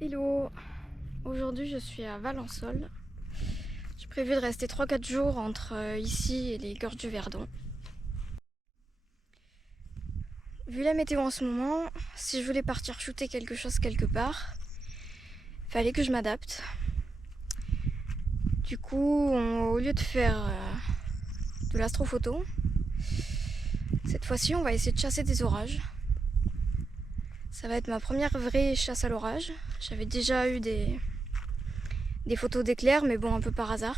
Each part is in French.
Hello, aujourd'hui je suis à Valençol. J'ai prévu de rester 3-4 jours entre ici et les gorges du Verdon. Vu la météo en ce moment, si je voulais partir shooter quelque chose quelque part, il fallait que je m'adapte. Du coup, au lieu de faire de l'astrophoto, cette fois-ci on va essayer de chasser des orages. Ça va être ma première vraie chasse à l'orage. J'avais déjà eu des photos d'éclairs, mais bon, un peu par hasard.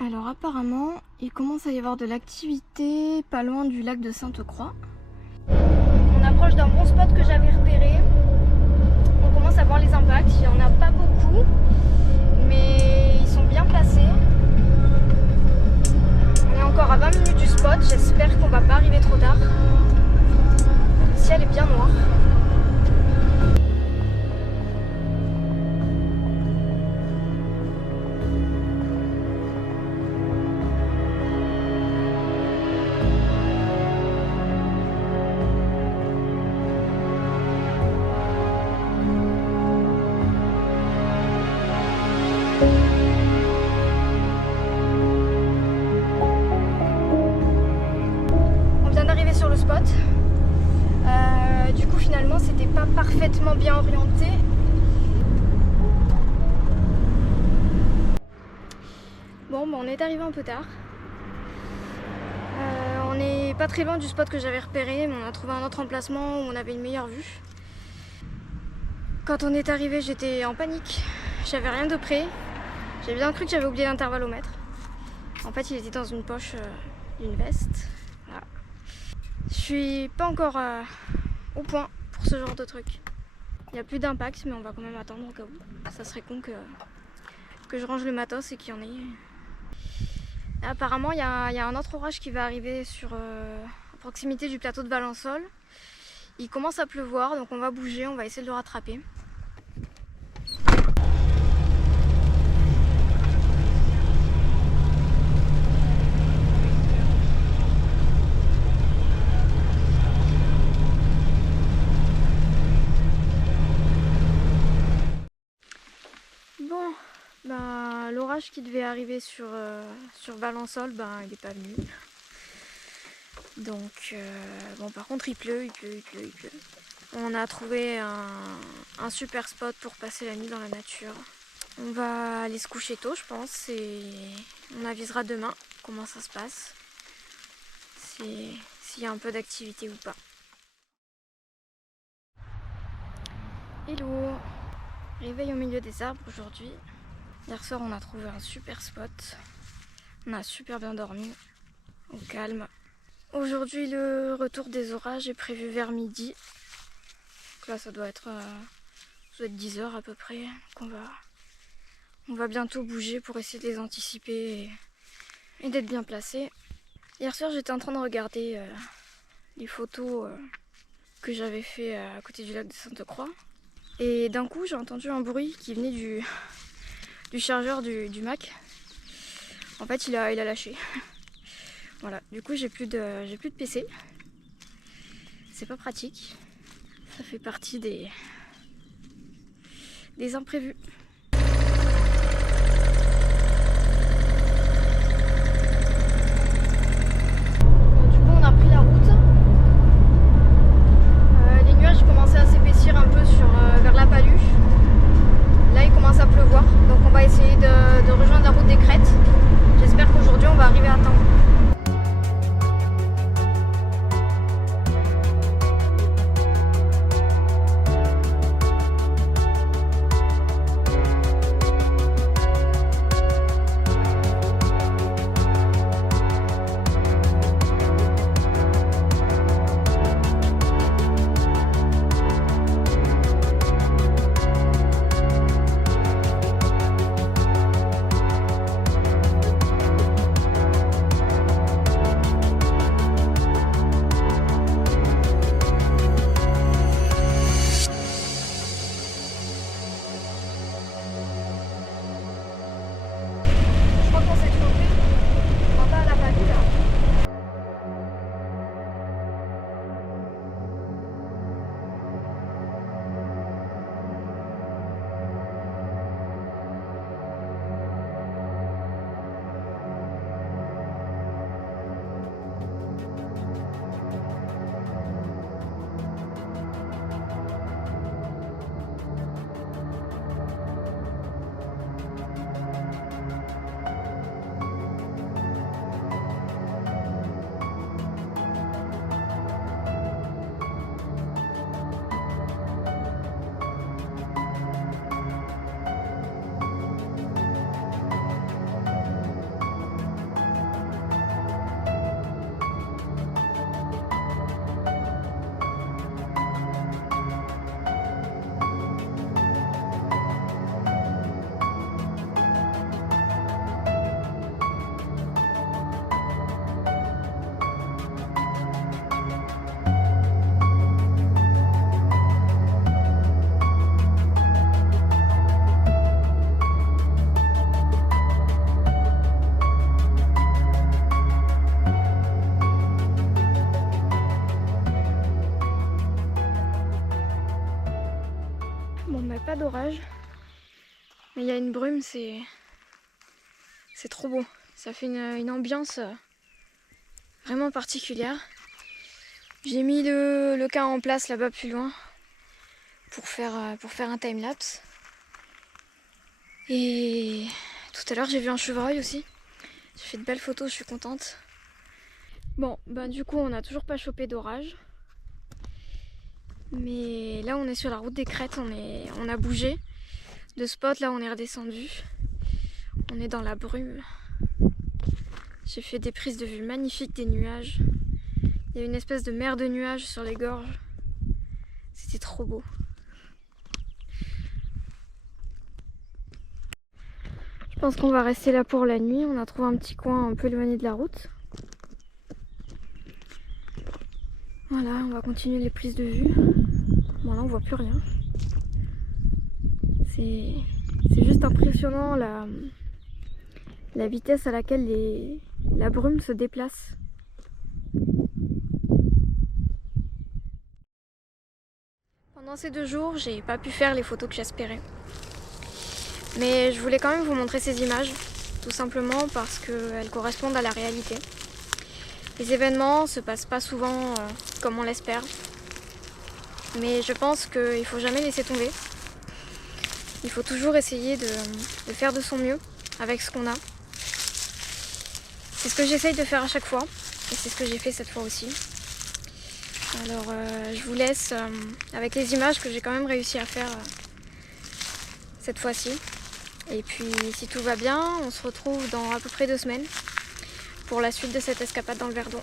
Alors apparemment, il commence à y avoir de l'activité pas loin du lac de Sainte-Croix. On approche d'un bon spot que j'avais repéré. On commence à voir les impacts. Il n'y en a pas beaucoup, mais ils sont bien placés. On est encore à 20 minutes du spot. J'espère qu'on va pas arriver trop tard. Le ciel est bien noir. Sur le spot. Du coup finalement c'était pas parfaitement bien orienté. Bon on est arrivé un peu tard. On n'est pas très loin du spot que j'avais repéré, mais on a trouvé un autre emplacement où on avait une meilleure vue. Quand on est arrivé j'étais en panique, j'avais rien de près. J'ai bien cru que j'avais oublié l'intervallomètre. En fait il était dans une poche d'une veste. Voilà. Je suis pas encore au point pour ce genre de truc. Il n'y a plus d'impact, mais on va quand même attendre au cas où. Ça serait con que je range le matos et qu'il y en ait. Apparemment, il y a un autre orage qui va arriver à proximité du plateau de Valençol. Il commence à pleuvoir, donc on va bouger, on va essayer de le rattraper. Bon, l'orage qui devait arriver sur Valençol, il n'est pas venu. Donc, bon, par contre, il pleut. On a trouvé un super spot pour passer la nuit dans la nature. On va aller se coucher tôt, je pense, et on avisera demain comment ça se passe. S'il y a un peu d'activité ou pas. Hello! Réveil au milieu des arbres aujourd'hui. Hier soir on a trouvé un super spot. On a super bien dormi, au calme. Aujourd'hui le retour des orages est prévu vers midi. Donc là ça doit être 10 h à peu près. Donc on va bientôt bouger pour essayer de les anticiper et d'être bien placé. Hier soir j'étais en train de regarder les photos que j'avais fait à côté du lac de Sainte-Croix. Et d'un coup j'ai entendu un bruit qui venait du chargeur du Mac. En fait il a lâché. Voilà, du coup j'ai plus de PC. C'est pas pratique. Ça fait partie des imprévus. Du coup on a pris la route. Les nuages commençaient à s'épaissir un peu vers la Palue. Là il commence à pleuvoir, donc on va essayer de rejoindre la route des crêtes. J'espère qu'aujourd'hui on va arriver à temps. a pas d'orage. Mais il y a une brume, c'est trop beau. Ça fait une ambiance vraiment particulière. J'ai mis le cas en place là-bas plus loin pour faire un time-lapse. Et tout à l'heure j'ai vu un chevreuil aussi. J'ai fait de belles photos, je suis contente. Bon, du coup on n'a toujours pas chopé d'orage. Mais là on est sur la route des crêtes, on a bougé. De spot là on est redescendu. On est dans la brume. J'ai fait des prises de vue magnifiques des nuages. Il y a une espèce de mer de nuages sur les gorges. C'était trop beau. Je pense qu'on va rester là pour la nuit. On a trouvé un petit coin un peu éloigné de la route. Voilà, on va continuer les prises de vue. Bon là on voit plus rien. C'est juste impressionnant la vitesse à laquelle la brume se déplace. Pendant ces 2 jours, j'ai pas pu faire les photos que j'espérais. Mais je voulais quand même vous montrer ces images, tout simplement parce qu'elles correspondent à la réalité. Les événements se passent pas souvent comme on l'espère. Mais je pense qu'il faut jamais laisser tomber. Il faut toujours essayer de faire de son mieux avec ce qu'on a. C'est ce que j'essaye de faire à chaque fois. Et c'est ce que j'ai fait cette fois aussi. Alors je vous laisse avec les images que j'ai quand même réussi à faire cette fois-ci. Et puis si tout va bien, on se retrouve dans à peu près 2 semaines pour la suite de cette escapade dans le Verdon.